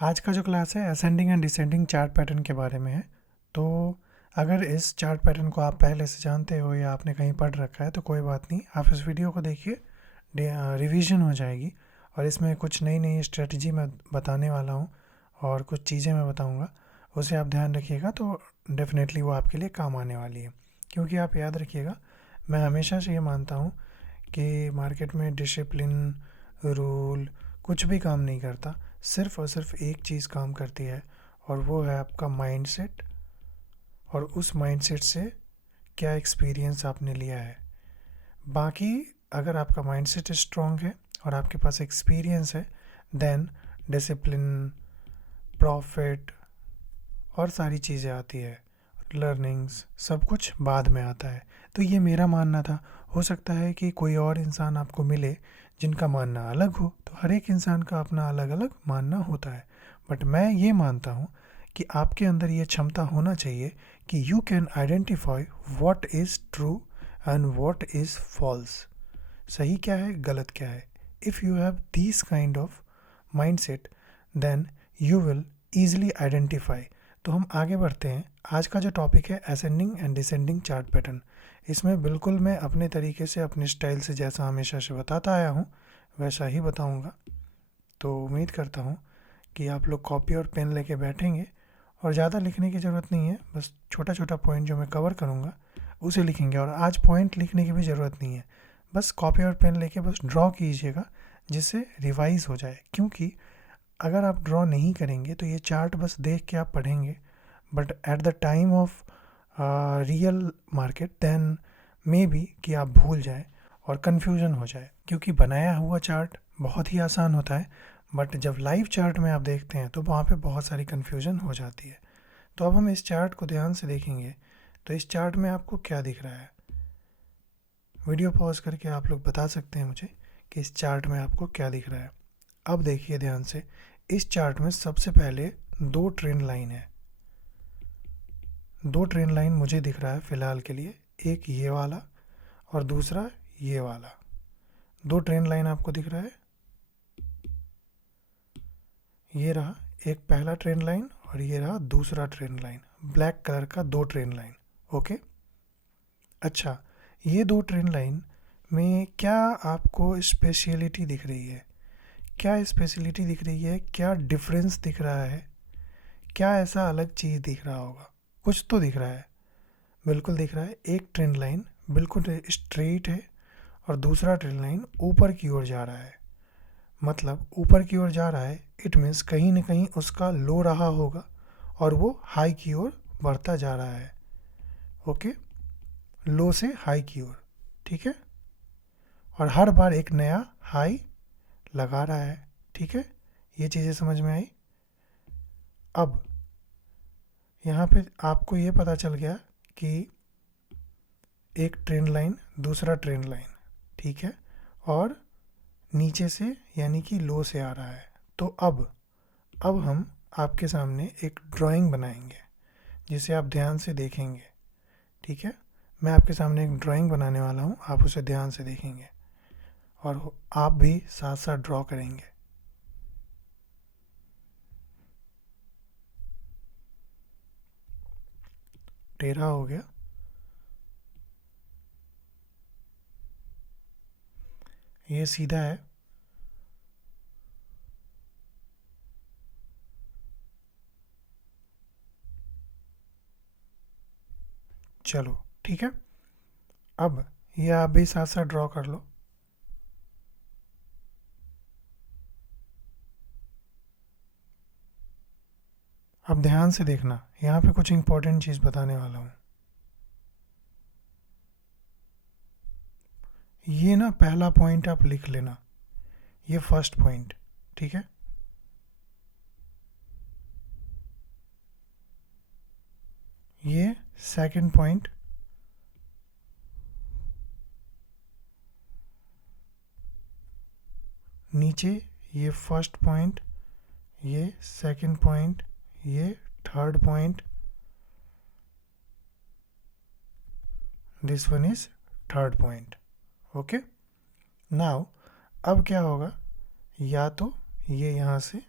आज का जो क्लास है ascending and descending chart pattern के बारे में है। तो अगर इस चार्ट पैटर्न को आप पहले से जानते हो या आपने कहीं पढ़ रखा है तो कोई बात नहीं, आप इस वीडियो को देखिए, रिवीजन हो जाएगी। और इसमें कुछ नई नई स्ट्रेटजी मैं बताने वाला हूँ और कुछ चीज़ें मैं बताऊँगा, उसे आप ध्यान रखिएगा तो डेफिनेटली वो आपके लिए काम आने वाली है। क्योंकि आप याद रखिएगा, मैं हमेशा से ये मानता हूँ कि मार्केट में डिसिप्लिन, रूल कुछ भी काम नहीं करता। सिर्फ और सिर्फ एक चीज़ काम करती है और वो है आपका माइंडसेट, और उस माइंडसेट से क्या एक्सपीरियंस आपने लिया है। बाकी अगर आपका माइंडसेट स्ट्रांग है और आपके पास एक्सपीरियंस है, देन डिसिप्लिन, प्रॉफिट और सारी चीज़ें आती है, लर्निंग्स सब कुछ बाद में आता है। तो ये मेरा मानना था। हो सकता है कि कोई और इंसान आपको मिले जिनका मानना अलग हो, तो हर एक इंसान का अपना अलग अलग मानना होता है। बट मैं ये मानता हूँ कि आपके अंदर ये क्षमता होना चाहिए कि you can identify what is true and what is false. सही क्या है, गलत क्या है। If you have this kind of mindset, then you will easily identify. तो हम आगे बढ़ते हैं। आज का जो टॉपिक है ascending and descending chart pattern, इसमें बिल्कुल मैं अपने तरीके से, अपने स्टाइल से, जैसा हमेशा से बताता आया हूँ वैसा ही बताऊँगा। तो उम्मीद करता हूँ कि आप लोग कॉपी और पेन लेके बैठेंगे और ज़्यादा लिखने की ज़रूरत नहीं है, बस छोटा छोटा पॉइंट जो मैं कवर करूँगा उसे लिखेंगे। और आज पॉइंट लिखने की भी ज़रूरत नहीं है, बस कॉपी और पेन लेके बस ड्रॉ कीजिएगा, जिससे रिवाइज हो जाए। क्योंकि अगर आप ड्रॉ नहीं करेंगे तो ये चार्ट बस देख के आप पढ़ेंगे, but at the time of real market then may be कि आप भूल जाए और कन्फ्यूज़न हो जाए। क्योंकि बनाया हुआ चार्ट बहुत ही आसान होता है, बट जब लाइव चार्ट में आप देखते हैं तो वहाँ पे बहुत सारी कन्फ्यूज़न हो जाती है। तो अब हम इस चार्ट को ध्यान से देखेंगे। तो इस चार्ट में आपको क्या दिख रहा है, वीडियो पॉज करके आप लोग बता सकते हैं मुझे कि इस चार्ट में आपको क्या दिख रहा है। अब देखिए ध्यान से, इस चार्ट में सबसे पहले दो ट्रेंड लाइन है। दो ट्रेंड लाइन मुझे दिख रहा है फ़िलहाल के लिए, एक ये वाला और दूसरा ये वाला। दो ट्रेंड लाइन आपको दिख रहा है, ये रहा एक पहला ट्रेंड लाइन और ये रहा दूसरा ट्रेंड लाइन, ब्लैक कलर का दो ट्रेंड लाइन। ओके, अच्छा, ये दो ट्रेंड लाइन में क्या आपको स्पेशलिटी दिख रही है? क्या स्पेशलिटी दिख रही है, क्या डिफरेंस दिख रहा है, क्या ऐसा अलग चीज़ दिख रहा होगा? कुछ तो दिख रहा है, बिल्कुल दिख रहा है। एक ट्रेंड लाइन बिल्कुल स्ट्रेट है और दूसरा ट्रेंड लाइन ऊपर की ओर जा रहा है। मतलब ऊपर की ओर जा रहा है, इट मीन्स कहीं ना कहीं उसका लो रहा होगा और वो हाई की ओर बढ़ता जा रहा है। ओके, लो से हाई की ओर, ठीक है। और हर बार एक नया हाई लगा रहा है, ठीक है। ये चीज़ें समझ में आई। अब यहाँ पे आपको ये पता चल गया कि एक ट्रेंड लाइन दूसरा ट्रेंड लाइन, ठीक है, और नीचे से यानी कि लो से आ रहा है। तो अब हम आपके सामने एक ड्राइंग बनाएंगे जिसे आप ध्यान से देखेंगे, ठीक है। मैं आपके सामने एक ड्राइंग बनाने वाला हूँ, आप उसे ध्यान से देखेंगे और आप भी साथ साथ ड्रॉ करेंगे। टेढ़ा हो गया, ये सीधा है। चलो ठीक है, अब ये आप भी साथ साथ ड्रॉ कर लो। अब ध्यान से देखना, यहाँ पे कुछ इंपॉर्टेंट चीज़ बताने वाला हूँ। ये ना पहला पॉइंट आप लिख लेना, ये फर्स्ट पॉइंट, ठीक है। ये सेकंड पॉइंट, नीचे ये फर्स्ट पॉइंट, ये सेकंड पॉइंट, ये third point, this one is third point. Okay, now अब क्या होगा, या तो ये यहाँ से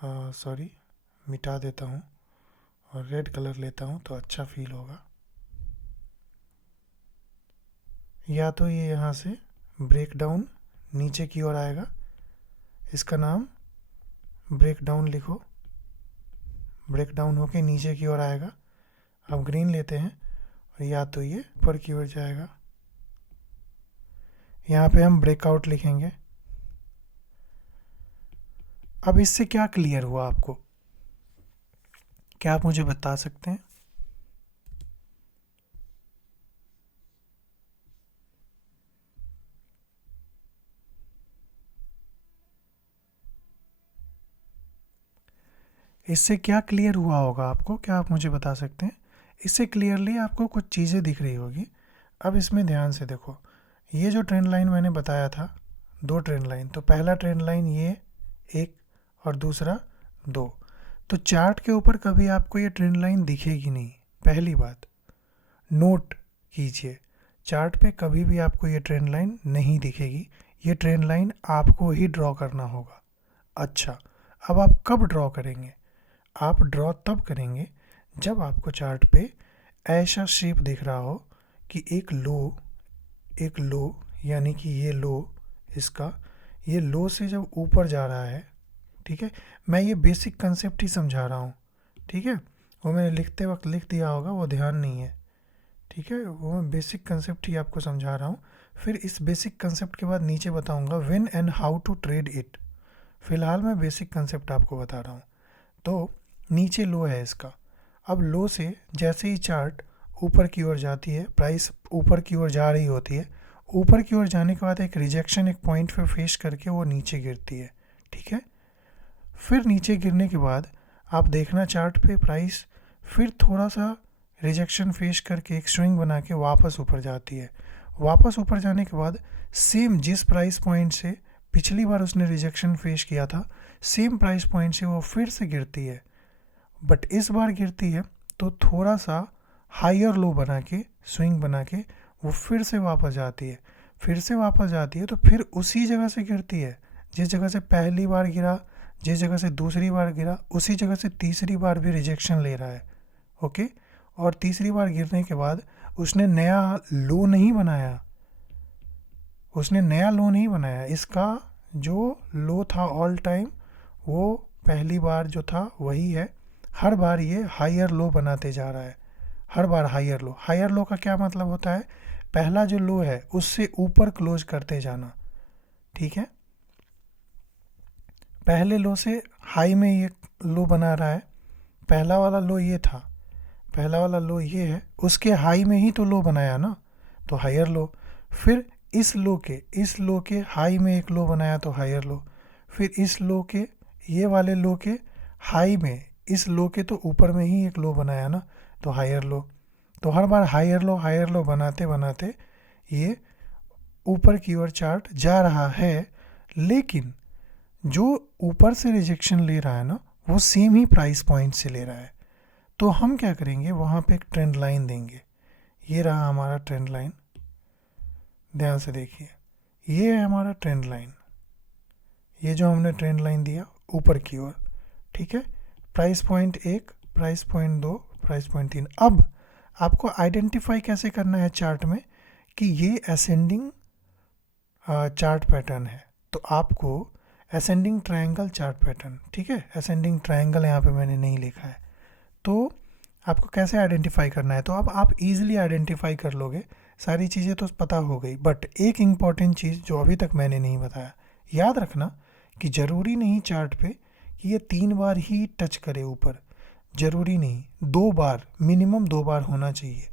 सॉरी, मिटा देता हूँ और रेड कलर लेता हूँ तो अच्छा फील होगा। या तो ये यहाँ से ब्रेक डाउन नीचे की ओर आएगा, इसका नाम ब्रेक डाउन लिखो, ब्रेक डाउन होके नीचे की ओर आएगा। अब ग्रीन लेते हैं और या तो ये ऊपर की ओर जाएगा, यहाँ पे हम ब्रेकआउट लिखेंगे। अब इससे क्या क्लियर हुआ आपको, क्या आप मुझे बता सकते हैं? इससे क्या क्लियर हुआ होगा आपको, क्या आप मुझे बता सकते हैं? इससे क्लियरली आपको कुछ चीज़ें दिख रही होगी। अब इसमें ध्यान से देखो, ये जो ट्रेंड लाइन मैंने बताया था, 2 ट्रेंड लाइन, तो पहला ट्रेंड लाइन ये एक और दूसरा 2। तो चार्ट के ऊपर कभी आपको ये ट्रेंड लाइन दिखेगी नहीं, पहली बात नोट कीजिए। चार्ट पे कभी भी आपको ये ट्रेंड लाइन नहीं दिखेगी, ये ट्रेंड लाइन आपको ही ड्रॉ करना होगा। अच्छा, अब आप कब ड्रॉ करेंगे? आप ड्रॉ तब करेंगे जब आपको चार्ट पे ऐसा शेप दिख रहा हो कि एक लो यानी कि ये लो, इसका ये लो से जब ऊपर जा रहा है, ठीक है, मैं ये बेसिक कंसेप्ट ही समझा रहा हूँ, ठीक है, वो मैंने लिखते वक्त लिख दिया होगा, वो ध्यान नहीं है, ठीक है, वो मैं बेसिक कंसेप्ट ही आपको समझा रहा हूँ। फिर इस बेसिक कंसेप्ट के बाद नीचे बताऊँगा when and how to trade it. फिलहाल मैं बेसिक कंसेप्ट आपको बता रहा हूँ। तो नीचे लो है इसका, अब लो से जैसे ही चार्ट ऊपर की ओर जाती है, प्राइस ऊपर की ओर जा रही होती है, ऊपर की ओर जाने के बाद एक रिजेक्शन एक पॉइंट पे फेस करके वो नीचे गिरती है, ठीक है। फिर नीचे गिरने के बाद आप देखना चार्ट पे प्राइस फिर थोड़ा सा रिजेक्शन फेस करके एक स्विंग बना के वापस ऊपर जाती है। वापस ऊपर जाने के बाद सेम जिस प्राइस पॉइंट से पिछली बार उसने रिजेक्शन फेस किया था, सेम प्राइस पॉइंट से वो फिर से गिरती है, बट इस बार गिरती है तो थोड़ा सा हायर लो बना के, स्विंग बना के वो फिर से वापस जाती है। फिर से वापस जाती है तो फिर उसी जगह से गिरती है, जिस जगह से पहली बार गिरा, जिस जगह से दूसरी बार गिरा, उसी जगह से तीसरी बार भी रिजेक्शन ले रहा है, ओके। और तीसरी बार गिरने के बाद उसने नया लो नहीं बनाया, उसने नया लो नहीं बनाया, इसका जो लो था ऑल टाइम वो पहली बार जो था वही है। हर बार ये हायर लो बनाते जा रहा है, हर बार हायर लो। हायर लो का क्या मतलब होता है? पहला जो लो है उससे ऊपर क्लोज करते जाना, ठीक है। पहले लो से हाई में ये लो बना रहा है, पहला वाला लो ये था, पहला वाला लो ये है, उसके हाई में ही तो लो बनाया ना, तो हायर लो। फिर इस लो के हाई में एक लो बनाया तो हायर लो। फिर इस लो के, ये वाले लो के हाई में इस लो के तो ऊपर में ही एक लो बनाया ना, तो हायर लो। तो हर बार हायर लो बनाते बनाते ये ऊपर की ओर चार्ट जा रहा है, लेकिन जो ऊपर से रिजेक्शन ले रहा है ना, वो सेम ही प्राइस पॉइंट से ले रहा है। तो हम क्या करेंगे, वहाँ पे एक ट्रेंड लाइन देंगे। ये रहा हमारा ट्रेंड लाइन, ध्यान से देखिए, ये है हमारा ट्रेंड लाइन, ये जो हमने ट्रेंड लाइन दिया ऊपर की ओर, ठीक है। Price point 1, price point 2, price point 3। अब आपको आइडेंटिफाई कैसे करना है चार्ट में कि ये असेंडिंग चार्ट पैटर्न है, तो आपको असेंडिंग ट्रायंगल चार्ट पैटर्न, ठीक है, असेंडिंग ट्रायंगल यहाँ पे मैंने नहीं लिखा है, तो आपको कैसे आइडेंटिफाई करना है, तो अब आप इजीली आइडेंटिफाई कर लोगे, सारी चीज़ें तो पता हो गई। बट एक इम्पॉर्टेंट चीज़ जो अभी तक मैंने नहीं बताया, याद रखना कि ज़रूरी नहीं चार्ट पे कि ये 3 बार ही टच करे ऊपर, ज़रूरी नहीं, 2 बार, मिनिमम 2 बार होना चाहिए।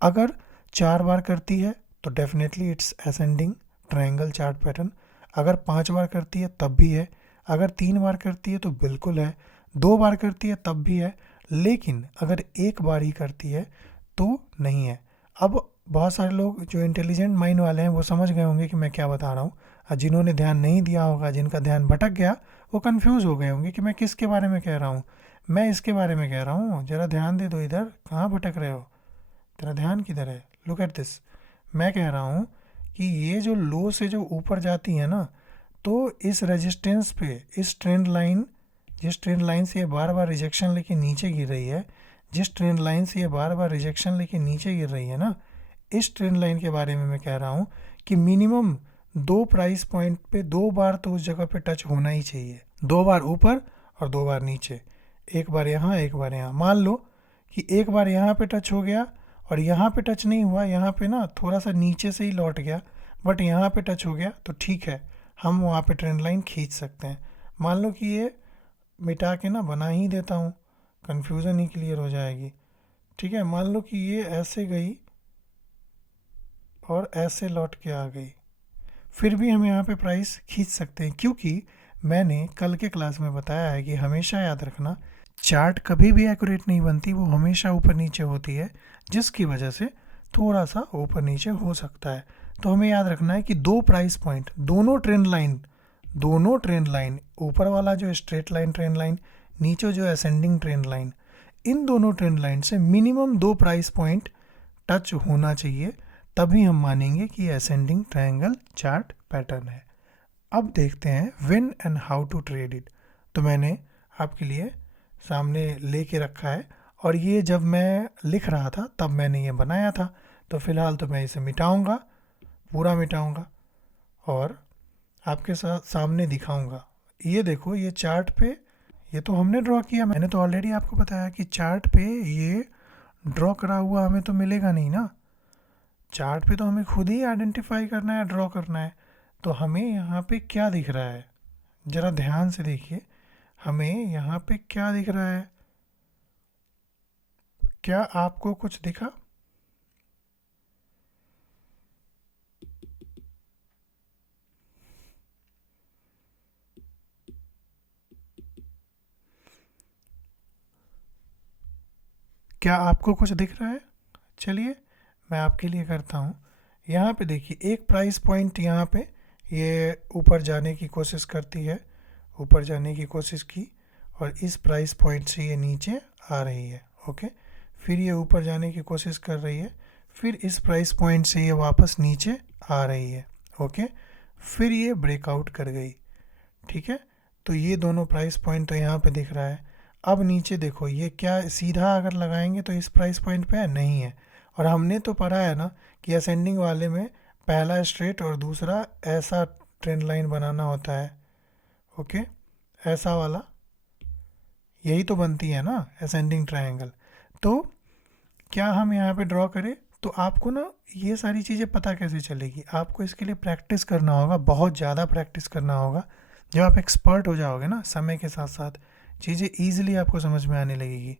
अगर 4 बार करती है तो definitely it's ascending triangle chart pattern, अगर 5 बार करती है तब भी है, अगर 3 बार करती है तो बिल्कुल है, 2 बार करती है तब भी है, लेकिन अगर 1 बार ही करती है तो नहीं है। अब बहुत सारे लोग जो इंटेलिजेंट माइंड वाले हैं वो समझ गए होंगे कि मैं क्या बता रहा हूँ, और जिन्होंने ध्यान नहीं दिया होगा, जिनका ध्यान भटक गया, वो कंफ्यूज हो गए होंगे कि मैं किसके बारे में कह रहा हूँ। मैं इसके बारे में कह रहा हूँ, ज़रा ध्यान दे दो, इधर कहाँ भटक रहे हो, तेरा ध्यान किधर है, लुक एट दिस। मैं कह रहा हूँ कि ये जो लो से जो ऊपर जाती है ना, तो इस रेजिस्टेंस पे, इस ट्रेंड लाइन जिस ट्रेंड लाइन से ये बार बार रिजेक्शन लेके नीचे गिर रही है, जिस ट्रेंड लाइन से ये बार बार रिजेक्शन लेके नीचे गिर रही है ना, इस ट्रेंड लाइन के बारे में मैं कह रहा हूँ कि मिनिमम 2 प्राइस पॉइंट पे 2 बार तो उस जगह पे टच होना ही चाहिए। 2 बार ऊपर और 2 बार नीचे, एक बार यहाँ एक बार यहाँ। मान लो कि एक बार यहाँ पे टच हो गया और यहाँ पे टच नहीं हुआ, यहाँ पे ना थोड़ा सा नीचे से ही लौट गया, बट यहाँ पे टच हो गया तो ठीक है, हम वहाँ पे ट्रेंड लाइन खींच सकते हैं। मान लो कि ये मिटा के ना बना ही देता हूँ, कन्फ्यूज़न ही क्लियर हो जाएगी। ठीक है, मान लो कि ये ऐसे गई और ऐसे लौट के आ गई, फिर भी हम यहाँ पे प्राइस खींच सकते हैं, क्योंकि मैंने कल के क्लास में बताया है कि हमेशा याद रखना, चार्ट कभी भी एक्यूरेट नहीं बनती, वो हमेशा ऊपर नीचे होती है, जिसकी वजह से थोड़ा सा ऊपर नीचे हो सकता है। तो हमें याद रखना है कि 2 प्राइस पॉइंट, दोनों ट्रेंड लाइन, ऊपर वाला जो स्ट्रेट लाइन ट्रेंड लाइन, नीचे जो असेंडिंग ट्रेंड लाइन, इन दोनों ट्रेंड लाइन से मिनिमम 2 प्राइस पॉइंट टच होना चाहिए, तभी हम मानेंगे कि असेंडिंग ट्रायंगल चार्ट पैटर्न है। अब देखते हैं when and how to trade it. तो मैंने आपके लिए सामने लेके रखा है, और ये जब मैं लिख रहा था तब मैंने ये बनाया था। तो फ़िलहाल तो मैं इसे मिटाऊंगा, पूरा मिटाऊंगा और आपके साथ सामने दिखाऊंगा। ये देखो, ये चार्ट पे, ये तो हमने ड्रॉ किया, मैंने तो ऑलरेडी आपको बताया कि चार्ट पे ये ड्रॉ करा हुआ हमें तो मिलेगा नहीं ना, चार्ट पे तो हमें खुद ही आइडेंटिफाई करना है, ड्रॉ करना है। तो हमें यहाँ पे क्या दिख रहा है, ज़रा ध्यान से देखिए, हमें यहाँ पे क्या दिख रहा है? क्या आपको कुछ दिखा? क्या आपको कुछ दिख रहा है? चलिए मैं आपके लिए करता हूँ। यहाँ पे देखिए, एक प्राइस पॉइंट यहाँ पे ये ऊपर जाने की कोशिश करती है, ऊपर जाने की कोशिश की, और इस प्राइस पॉइंट से ये नीचे आ रही है। ओके, फिर ये ऊपर जाने की कोशिश कर रही है, फिर इस प्राइस पॉइंट से ये वापस नीचे आ रही है। ओके, फिर ये ब्रेकआउट कर गई। ठीक है, तो ये दोनों प्राइस पॉइंट तो यहाँ पे दिख रहा है। अब नीचे देखो, ये क्या सीधा अगर लगाएंगे तो इस प्राइस पॉइंट पे है, नहीं है। और हमने तो पढ़ा है ना कि असेंडिंग वाले में पहला स्ट्रेट और दूसरा ऐसा ट्रेंड लाइन बनाना होता है। ओके, ऐसा वाला, यही तो बनती है ना असेंडिंग ट्रायंगल। तो क्या हम यहाँ पे ड्रॉ करें? तो आपको ना ये सारी चीज़ें पता कैसे चलेगी? आपको इसके लिए प्रैक्टिस करना होगा, बहुत ज़्यादा प्रैक्टिस करना होगा। जब आप एक्सपर्ट हो जाओगे ना, समय के साथ साथ चीज़ें ईजिली आपको समझ में आने लगेगी।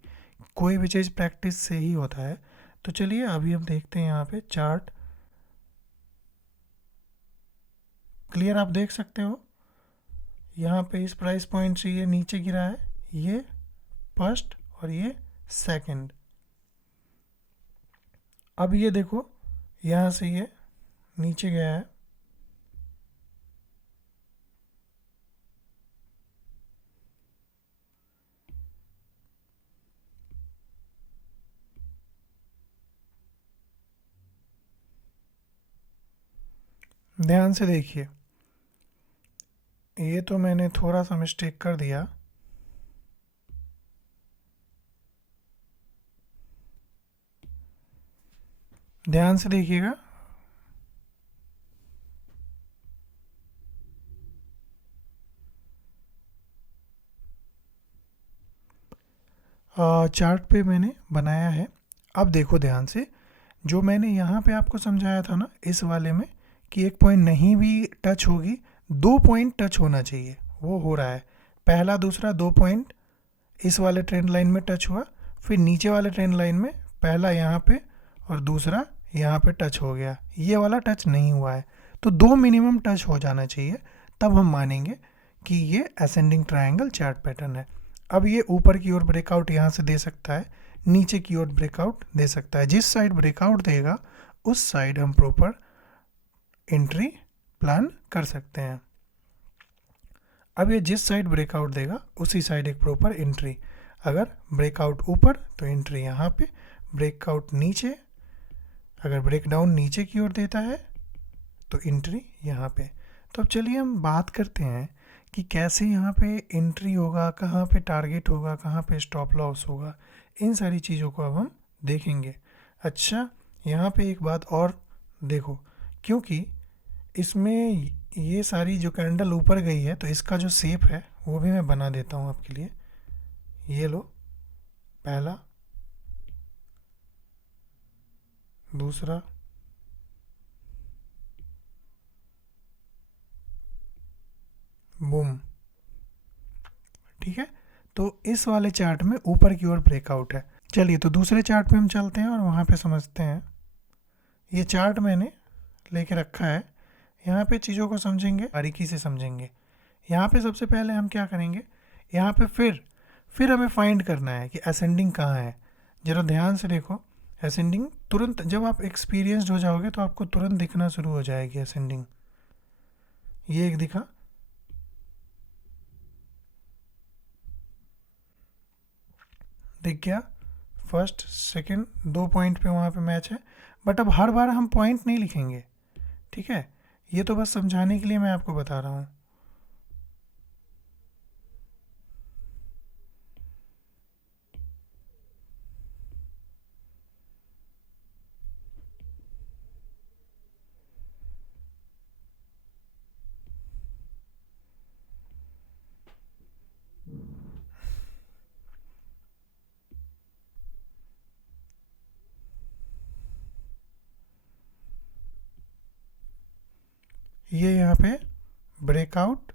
कोई भी चीज़ प्रैक्टिस से ही होता है। तो चलिए अभी हम देखते हैं यहाँ पे चार्ट। क्लियर, आप देख सकते हो यहाँ पे इस प्राइस पॉइंट से ये नीचे गिरा है, ये फर्स्ट और ये सेकंड। अब ये देखो, यहाँ से ये नीचे गया है, ध्यान से देखिए, ये तो मैंने थोड़ा सा मिस्टेक कर दिया। ध्यान से देखिएगा, चार्ट पे मैंने बनाया है। अब देखो ध्यान से, जो मैंने यहाँ पे आपको समझाया था ना इस वाले में, कि एक पॉइंट नहीं भी टच होगी, 2 पॉइंट टच होना चाहिए, वो हो रहा है। पहला दूसरा 2 पॉइंट इस वाले ट्रेंड लाइन में टच हुआ, फिर नीचे वाले ट्रेंड लाइन में पहला यहाँ पे और दूसरा यहाँ पे टच हो गया, ये वाला टच नहीं हुआ है। तो 2 मिनिमम टच हो जाना चाहिए, तब हम मानेंगे कि ये असेंडिंग ट्रायंगल चार्ट पैटर्न है। अब ये ऊपर की ओर ब्रेकआउट यहाँ से दे सकता है, नीचे की ओर ब्रेकआउट दे सकता है। जिस साइड ब्रेकआउट देगा उस साइड हम प्रॉपर एंट्री प्लान कर सकते हैं। अब ये जिस साइड ब्रेकआउट देगा उसी साइड एक प्रॉपर एंट्री। अगर ब्रेकआउट ऊपर तो एंट्री यहाँ पे, ब्रेकआउट नीचे, अगर ब्रेकडाउन नीचे की ओर देता है तो एंट्री यहाँ पे। तो अब चलिए हम बात करते हैं कि कैसे यहाँ पे एंट्री होगा, कहाँ पे टारगेट होगा, कहाँ पे स्टॉप लॉस होगा, इन सारी चीज़ों को अब हम देखेंगे। अच्छा, यहाँ पे एक बात और देखो, क्योंकि इसमें ये सारी जो कैंडल ऊपर गई है तो इसका जो शेप है वो भी मैं बना देता हूँ आपके लिए। ये लो, पहला, दूसरा, बूम। ठीक है, तो इस वाले चार्ट में ऊपर की ओर ब्रेकआउट है। चलिए तो दूसरे चार्ट पे हम चलते हैं और वहाँ पे समझते हैं। ये चार्ट मैंने लेके रखा है, यहाँ पे चीज़ों को समझेंगे, बारीकी से समझेंगे। यहाँ पे सबसे पहले हम क्या करेंगे, यहाँ पे फिर हमें फाइंड करना है कि असेंडिंग कहाँ है। ज़रा ध्यान से देखो, असेंडिंग तुरंत जब आप एक्सपीरियंस्ड हो जाओगे तो आपको तुरंत दिखना शुरू हो जाएगी असेंडिंग। ये एक दिखा, दिख गया, फर्स्ट सेकंड, 2 पॉइंट पे वहाँ पे मैच है। बट अब हर बार हम पॉइंट नहीं लिखेंगे, ठीक है, ये तो बस समझाने के लिए मैं आपको बता रहा हूँ। ये यहाँ पे ब्रेकआउट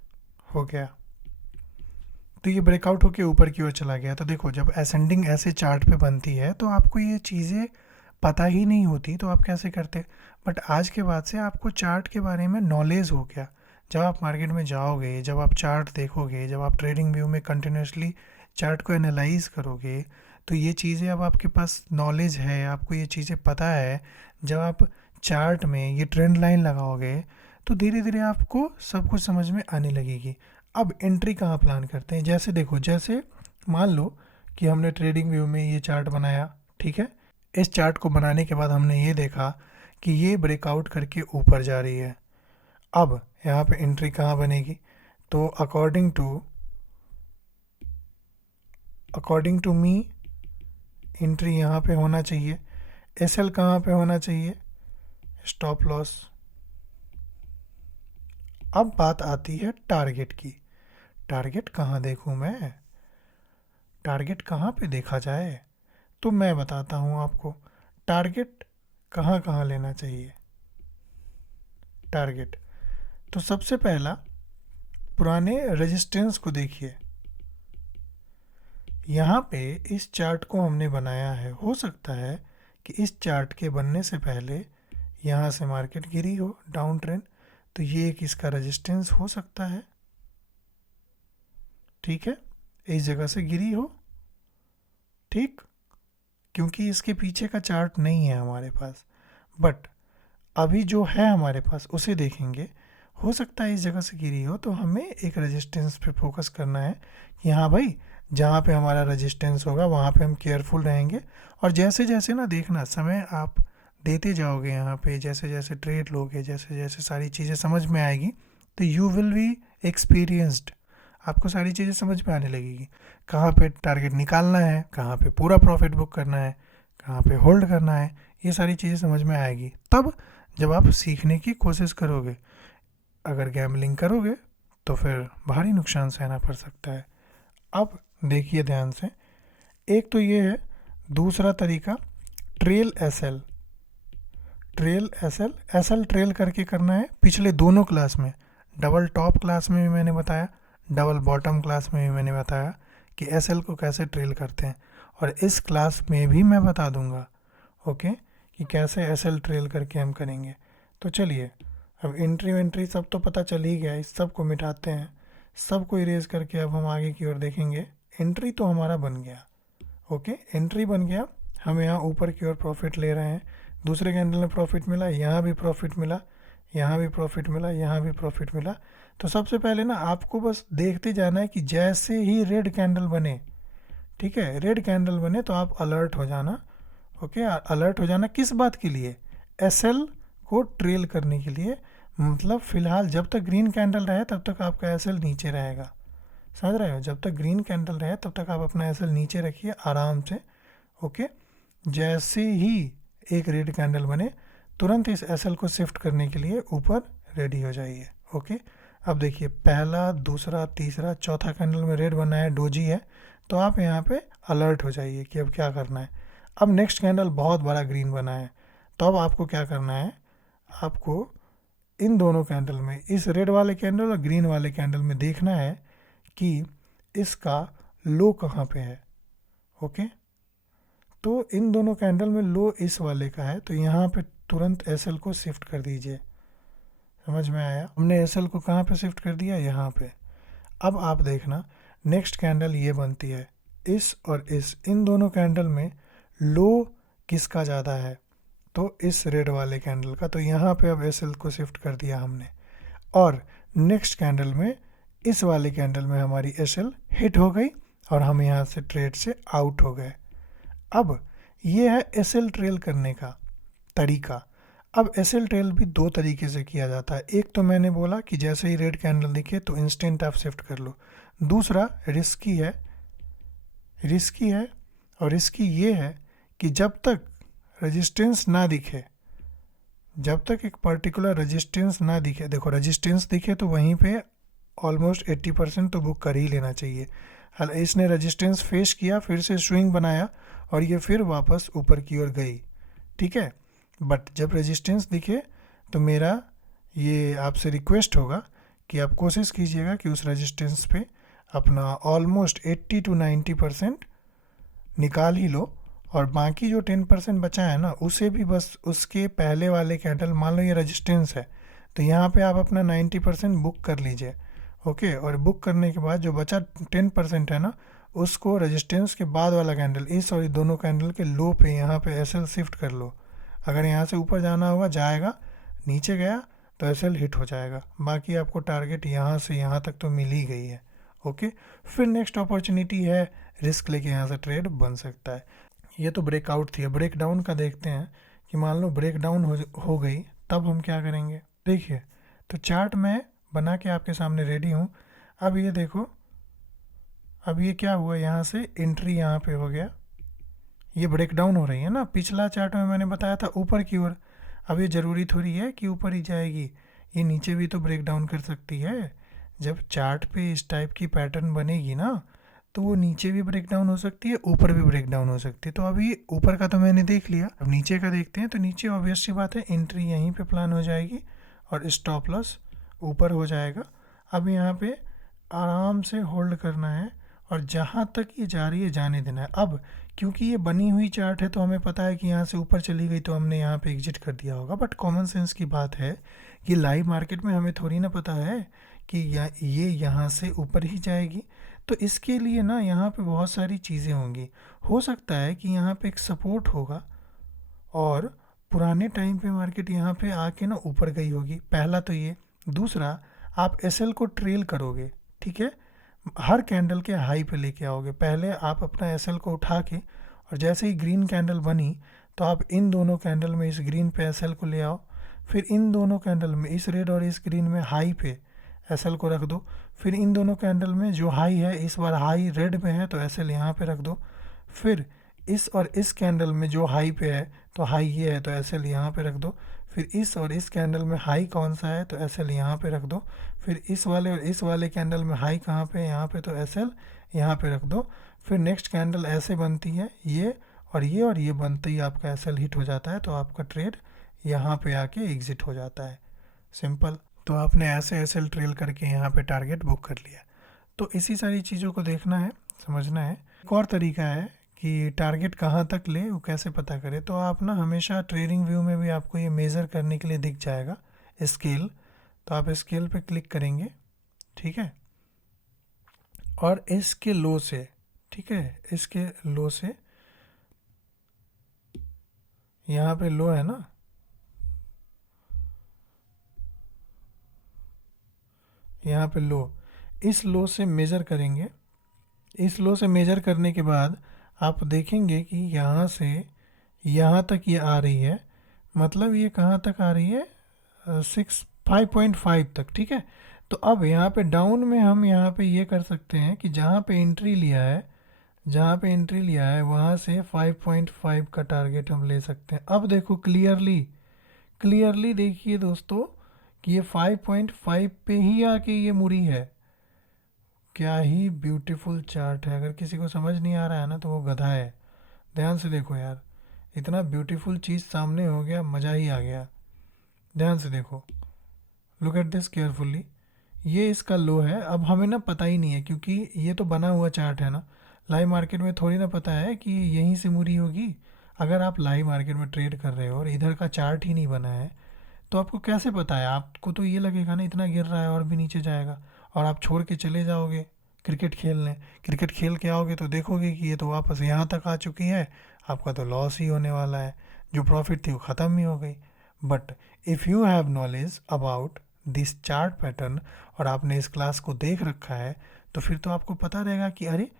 हो गया, तो ये ब्रेकआउट होके ऊपर की ओर चला गया। तो देखो, जब असेंडिंग ऐसे चार्ट पे बनती है तो आपको ये चीज़ें पता ही नहीं होती तो आप कैसे करते। बट आज के बाद से आपको चार्ट के बारे में नॉलेज हो गया। जब आप मार्केट में जाओगे, जब आप चार्ट देखोगे, जब आप ट्रेडिंग व्यू में कंटिन्यूसली चार्ट को एनालाइज करोगे, तो ये चीज़ें अब आपके पास नॉलेज है, आपको ये चीज़ें पता है। जब आप चार्ट में ये ट्रेंड लाइन लगाओगे तो धीरे धीरे आपको सब कुछ समझ में आने लगेगी। अब एंट्री कहाँ प्लान करते हैं, जैसे देखो, जैसे मान लो कि हमने ट्रेडिंग व्यू में ये चार्ट बनाया, ठीक है। इस चार्ट को बनाने के बाद हमने ये देखा कि ये ब्रेकआउट करके ऊपर जा रही है। अब यहाँ पे एंट्री कहाँ बनेगी, तो अकॉर्डिंग टू मी एंट्री यहाँ पे होना चाहिए। एसएल कहाँ पे होना चाहिए, स्टॉप लॉस। अब बात आती है टारगेट की। टारगेट कहाँ देखूँ मैं, टारगेट कहाँ पे देखा जाए, तो मैं बताता हूँ आपको टारगेट कहाँ कहाँ लेना चाहिए। टारगेट तो सबसे पहला पुराने रेजिस्टेंस को देखिए। यहाँ पे इस चार्ट को हमने बनाया है, हो सकता है कि इस चार्ट के बनने से पहले यहाँ से मार्केट गिरी हो, डाउन ट्रेंड, तो ये एक इसका रेजिस्टेंस हो सकता है, ठीक है, इस जगह से गिरी हो, ठीक, क्योंकि इसके पीछे का चार्ट नहीं है हमारे पास। बट अभी जो है हमारे पास उसे देखेंगे, हो सकता है इस जगह से गिरी हो, तो हमें एक रेजिस्टेंस पे फोकस करना है कि हाँ भाई, जहाँ पे हमारा रेजिस्टेंस होगा वहाँ पे हम केयरफुल रहेंगे। और जैसे जैसे ना, देखना, समय आप देते जाओगे यहाँ पे, जैसे जैसे ट्रेड लोगे, जैसे जैसे सारी चीज़ें समझ में आएगी, तो यू विल बी एक्सपीरियंस्ड। आपको सारी चीज़ें समझ में आने लगेगी, कहाँ पे टारगेट निकालना है, कहाँ पे पूरा प्रॉफिट बुक करना है, कहाँ पे होल्ड करना है, ये सारी चीज़ें समझ में आएगी तब जब आप सीखने की कोशिश करोगे। अगर गैम्बलिंग करोगे तो फिर भारी नुकसान सहना पड़ सकता है। अब देखिए ध्यान से, एक तो ये है, दूसरा तरीका trail SL. Trail SL, SL trail करके करना है। पिछले दोनों क्लास में, डबल टॉप क्लास में भी मैंने बताया, डबल बॉटम क्लास में भी मैंने बताया कि एसएल को कैसे ट्रेल करते हैं, और इस क्लास में भी मैं बता दूंगा, ओके, कि कैसे एसएल ट्रेल करके हम करेंगे। तो चलिए, अब एंट्री वेंट्री सब तो पता चल ही गया, इस सब को मिटाते हैं, सब को इरेज करके अब हम आगे की ओर देखेंगे। एंट्री तो हमारा बन गया, ओके, एंट्री बन गया। हम यहाँ ऊपर की ओर प्रॉफिट ले रहे हैं, दूसरे कैंडल में प्रॉफिट मिला, यहाँ भी प्रॉफिट मिला, यहाँ भी प्रॉफिट मिला, यहाँ भी प्रॉफिट मिला। तो सबसे पहले ना आपको बस देखते जाना है कि जैसे ही रेड कैंडल बने, ठीक है, रेड कैंडल बने तो आप अलर्ट हो जाना, ओके, अलर्ट हो जाना। किस बात के लिए, एसएल को ट्रेल करने के लिए, मतलब फ़िलहाल जब तक ग्रीन कैंडल रहे तब तक आपका एस एल नीचे रहेगा, समझ रहे हो? जब तक ग्रीन कैंडल रहे तब तक आप अपना एस एल नीचे रखिए आराम से। ओके, जैसे ही एक रेड कैंडल बने तुरंत इस एस एल को शिफ्ट करने के लिए ऊपर रेडी हो जाइए। ओके, अब देखिए पहला, दूसरा, तीसरा, चौथा कैंडल में रेड बना है, डोजी है, तो आप यहाँ पे अलर्ट हो जाइए कि अब क्या करना है। अब नेक्स्ट कैंडल बहुत बड़ा ग्रीन बना है, तो अब आपको क्या करना है, आपको इन दोनों कैंडल में, इस रेड वाले कैंडल और ग्रीन वाले कैंडल में देखना है कि इसका लो कहाँ पे है। ओके, तो इन दोनों कैंडल में लो इस वाले का है, तो यहाँ पे तुरंत एस एल को शिफ्ट कर दीजिए। समझ में आया? हमने एस एल को कहाँ पे शिफ्ट कर दिया, यहाँ पे। अब आप देखना नेक्स्ट कैंडल ये बनती है, इस और इस, इन दोनों कैंडल में लो किसका ज़्यादा है, तो इस रेड वाले कैंडल का, तो यहाँ पे अब एस एल को शिफ्ट कर दिया हमने। और नेक्स्ट कैंडल में, इस वाले कैंडल में हमारी एस एल हिट हो गई और हम यहाँ से ट्रेड से आउट हो गए। अब ये है एस एल ट्रेल करने का तरीका। अब एस एल ट्रेल भी दो तरीके से किया जाता है। एक तो मैंने बोला कि जैसे ही रेड कैंडल दिखे तो इंस्टेंट आप शिफ्ट कर लो। दूसरा रिस्की है, और रिस्की ये है कि जब तक रेजिस्टेंस ना दिखे, जब तक एक पर्टिकुलर रेजिस्टेंस ना दिखे, देखो रेजिस्टेंस दिखे तो वहीं पे ऑलमोस्ट 80% तो बुक कर ही लेना चाहिए। हाल इसने रेजिस्टेंस फेस किया, फिर से स्विंग बनाया और ये फिर वापस ऊपर की ओर गई, ठीक है। बट जब रेजिस्टेंस दिखे तो मेरा ये आपसे रिक्वेस्ट होगा कि आप कोशिश कीजिएगा कि उस रेजिस्टेंस पे अपना ऑलमोस्ट 80 to 90% निकाल ही लो, और बाकी जो 10% बचा है ना, उसे भी बस उसके पहले वाले कैंडल, मान लो ये रेजिस्टेंस है तो यहाँ पे आप अपना 90% बुक कर लीजिए। ओके, और बुक करने के बाद जो बचा 10% है ना, उसको रेजिस्टेंस के बाद वाला कैंडल, इस और दोनों कैंडल के लो पे यहाँ पे एस एल शिफ्ट कर लो। अगर यहाँ से ऊपर जाना होगा जाएगा, नीचे गया तो एस एल हिट हो जाएगा। बाकी आपको टारगेट यहाँ से यहाँ तक तो मिल ही गई है। ओके, फिर नेक्स्ट अपॉर्चुनिटी है, रिस्क लेके यहाँ से ट्रेड बन सकता है। ये तो ब्रेकआउट थी। ब्रेक डाउन का देखते हैं कि मान लो ब्रेक डाउन हो गई, तब हम क्या करेंगे। देखिए, तो चार्ट मैं बना के आपके सामने रेडी हूँ। अब ये देखो, अब ये क्या हुआ, यहाँ से एंट्री यहाँ पे हो गया, ये ब्रेक डाउन हो रही है ना। पिछला चार्ट में मैंने बताया था ऊपर की ओर, अब ये ज़रूरी थोड़ी है कि ऊपर ही जाएगी, ये नीचे भी तो ब्रेक डाउन कर सकती है। जब चार्ट पे इस टाइप की पैटर्न बनेगी ना, तो वो नीचे भी ब्रेक डाउन हो सकती है, ऊपर भी ब्रेक डाउन हो सकती है। तो अभी ऊपर का तो मैंने देख लिया, अब नीचे का देखते हैं। तो नीचे ऑब्वियस सी बात है, एंट्री यहीं पे प्लान हो जाएगी और स्टॉप लॉस ऊपर हो जाएगा। अब यहाँ पे आराम से होल्ड करना है और जहाँ तक ये जा रही है जाने देना है। अब क्योंकि ये बनी हुई चार्ट है तो हमें पता है कि यहाँ से ऊपर चली गई तो हमने यहाँ पे एग्जिट कर दिया होगा। बट कॉमन सेंस की बात है कि लाइव मार्केट में हमें थोड़ी ना पता है कि ये यहाँ से ऊपर ही जाएगी। तो इसके लिए ना यहाँ पे बहुत सारी चीज़ें होंगी। हो सकता है कि यहाँ पे एक सपोर्ट होगा और पुराने टाइम पे मार्केट यहाँ पे आके ना ऊपर गई होगी। पहला तो ये। दूसरा, आप एसएल को ट्रेल करोगे, ठीक है, हर कैंडल के हाई पे लेके आओगे। पहले आप अपना एसएल को उठा के, और जैसे ही ग्रीन कैंडल बनी तो आप इन दोनों कैंडल में इस ग्रीन पे एसएल को ले आओ, फिर इन दोनों कैंडल में, इस रेड और इस ग्रीन में हाई पे एसएल को रख दो। फिर इन दोनों कैंडल में जो हाई है, इस बार हाई रेड में है तो एसएल यहाँ पे रख दो। फिर इस और इस कैंडल में जो हाई पे है तो हाई ये है तो एसएल यहाँ पे रख दो। फिर इस और इस कैंडल में हाई कौन सा है तो एसएल यहाँ पे रख दो। फिर इस वाले और इस वाले कैंडल में हाई कहाँ पे है, यहाँ पे, तो एसएल यहाँ पे रख दो। फिर नेक्स्ट कैंडल ऐसे बनती है, ये और ये बनते ही आपका एसएल हिट हो जाता है, तो आपका ट्रेड यहाँ पे आके एग्जिट हो जाता है। सिंपल। तो आपने ऐसे एसएल ट्रेल करके यहाँ पे टारगेट बुक कर लिया। तो इसी सारी चीज़ों को देखना है, समझना है। एक और तरीका है कि टारगेट कहाँ तक ले, वो कैसे पता करें। तो आप ना हमेशा ट्रेडिंग व्यू में भी आपको ये मेज़र करने के लिए दिख जाएगा स्केल। तो आप स्केल पे क्लिक करेंगे, ठीक है, और इसके लो से, ठीक है, इसके लो से, यहाँ पे लो है ना, यहाँ पे लो, इस लो से मेज़र करेंगे। इस लो से मेज़र करने के बाद आप देखेंगे कि यहाँ से यहाँ तक ये आ रही है। मतलब ये कहाँ तक आ रही है, 5.5 तक, ठीक है। तो अब यहाँ पे डाउन में हम यहाँ पे ये कर सकते हैं कि जहाँ पे एंट्री लिया है वहाँ से 5.5 का टारगेट हम ले सकते हैं। अब देखो क्लियरली देखिए दोस्तों कि ये 5.5 पे ही आके ये मुड़ी है। क्या ही ब्यूटीफुल चार्ट है। अगर किसी को समझ नहीं आ रहा है ना तो वो गधा है। ध्यान से देखो यार, इतना ब्यूटीफुल चीज़ सामने हो गया, मज़ा ही आ गया। ध्यान से देखो, लुक एट दिस केयरफुली। ये इसका लो है। अब हमें ना पता ही नहीं है क्योंकि ये तो बना हुआ चार्ट है ना, लाइव मार्केट में थोड़ी ना पता है कि यहीं से मुड़ी होगी। अगर आप लाइव मार्केट में ट्रेड कर रहे हो और इधर का चार्ट ही नहीं बना है तो आपको कैसे पता है? आपको तो ये लगेगा ना इतना गिर रहा है और भी नीचे जाएगा, और आप छोड़ के चले जाओगे क्रिकेट खेलने। क्रिकेट खेल के आओगे तो देखोगे कि ये तो वापस यहाँ तक आ चुकी है, आपका तो लॉस ही होने वाला है, जो प्रॉफिट थी वो ख़त्म ही हो गई। But if you have knowledge about this chart pattern और आपने इस क्लास को देख रखा है तो फिर तो आपको पता रहेगा कि अरे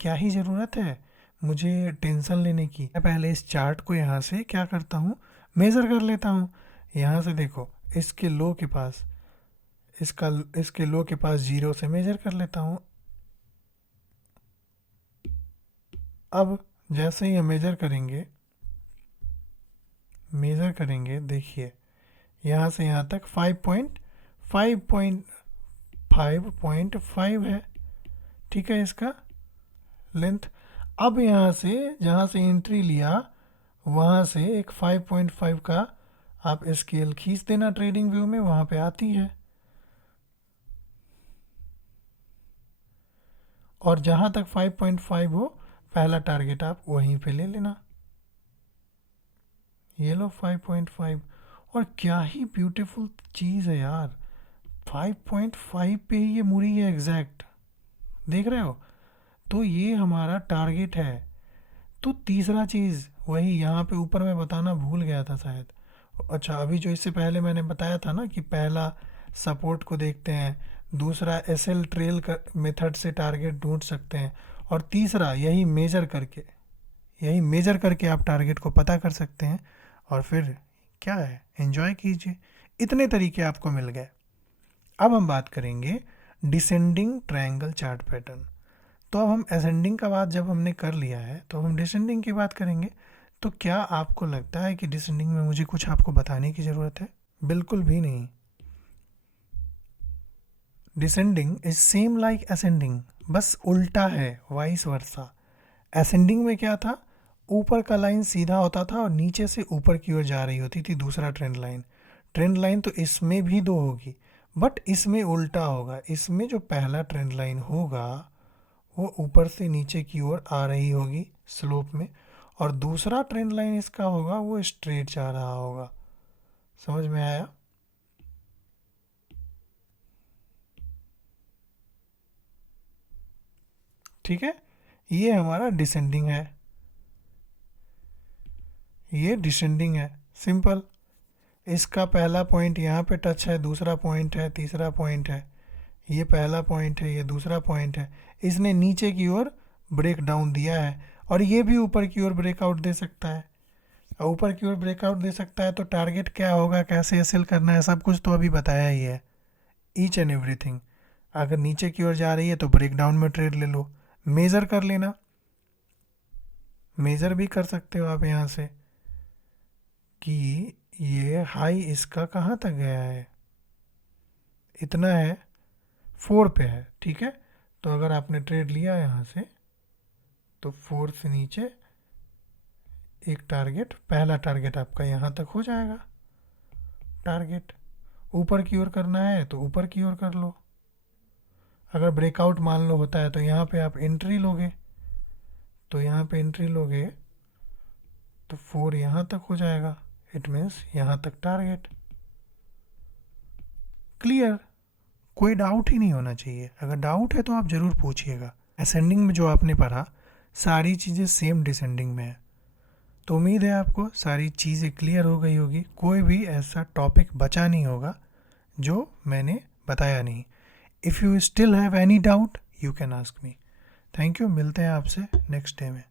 क्या ही ज़रूरत है मुझे टेंशन लेने की। मैं पहले इस चार्ट को यहाँ से क्या करता हूँ, मेज़र कर लेता हूँ। यहाँ से देखो इसके लो के पास, इसके लो के पास 0 से मेज़र कर लेता हूँ। अब जैसे ही हम मेज़र करेंगे देखिए यहाँ से यहाँ तक 5.5 है, ठीक है इसका लेंथ। अब यहाँ से जहाँ से एंट्री लिया वहाँ से एक 5.5 का आप स्केल खींच देना ट्रेडिंग व्यू में, वहाँ पे आती है। और जहाँ तक 5.5 हो पहला टारगेट आप वहीं पे ले लेना। ये लो 5.5। और क्या ही ब्यूटीफुल चीज़ है यार, 5.5 पे ही ये मुड़ी है एग्जैक्ट, देख रहे हो। तो ये हमारा टारगेट है। तो तीसरा चीज़ वही यहाँ पे ऊपर मैं बताना भूल गया था शायद। अच्छा, अभी जो इससे पहले मैंने बताया था ना कि पहला सपोर्ट को देखते हैं, दूसरा एसएल ट्रेल मेथड से टारगेट ढूंढ सकते हैं, और तीसरा यही मेजर करके आप टारगेट को पता कर सकते हैं। और फिर क्या है, एंजॉय कीजिए। इतने तरीके आपको मिल गए। अब हम बात करेंगे डिसेंडिंग ट्रायंगल चार्ट पैटर्न। तो अब हम असेंडिंग का बात जब हमने कर लिया है तो हम डिसेंडिंग की बात करेंगे। तो क्या आपको लगता है कि डिसेंडिंग में मुझे कुछ आपको बताने की ज़रूरत है? बिल्कुल भी नहीं। Descending is same like ascending, बस उल्टा है, वाइस वर्सा। असेंडिंग में क्या था, ऊपर का लाइन सीधा होता था और नीचे से ऊपर की ओर जा रही होती थी दूसरा ट्रेंड लाइन तो इसमें भी 2 होगी, बट इसमें उल्टा होगा। इसमें जो पहला ट्रेंड लाइन होगा वो ऊपर से नीचे की ओर आ रही होगी स्लोप में, और दूसरा ट्रेंड लाइन इसका होगा वो स्ट्रेट जा रहा होगा। समझ में आया? ठीक है, ये हमारा डिसेंडिंग है, ये डिसेंडिंग है, सिंपल। इसका पहला पॉइंट यहाँ पे टच है, दूसरा पॉइंट है, तीसरा पॉइंट है, ये पहला पॉइंट है, ये दूसरा पॉइंट है। इसने नीचे की ओर ब्रेक डाउन दिया है और ये भी ऊपर की ओर ब्रेकआउट दे सकता है। ऊपर की ओर ब्रेकआउट दे सकता है तो टारगेट क्या होगा, कैसे एसएल करना है, सब कुछ तो अभी बताया ही है, ईच एंड एवरीथिंग। अगर नीचे की ओर जा रही है तो ब्रेक डाउन में ट्रेड ले लो, मेज़र कर लेना। मेज़र भी कर सकते हो आप यहाँ से कि ये हाई इसका कहाँ तक गया है, इतना है, 4 पे है, ठीक है। तो अगर आपने ट्रेड लिया यहाँ से तो 4 से नीचे एक टारगेट, पहला टारगेट आपका यहाँ तक हो जाएगा। टारगेट ऊपर की ओर करना है तो ऊपर की ओर कर लो। अगर ब्रेकआउट मान लो होता है तो यहाँ पे आप एंट्री लोगे, तो यहाँ पे एंट्री लोगे तो 4 यहाँ तक हो जाएगा, इट मीन्स यहाँ तक टारगेट। क्लियर? कोई डाउट ही नहीं होना चाहिए। अगर डाउट है तो आप ज़रूर पूछिएगा। असेंडिंग में जो आपने पढ़ा सारी चीज़ें सेम डिसेंडिंग में है। तो उम्मीद है आपको सारी चीज़ें क्लियर हो गई होगी, कोई भी ऐसा टॉपिक बचा नहीं होगा जो मैंने बताया नहीं। If you still have any doubt you can ask me. Thank you, मिलते हैं आपसे नेक्स्ट डे में।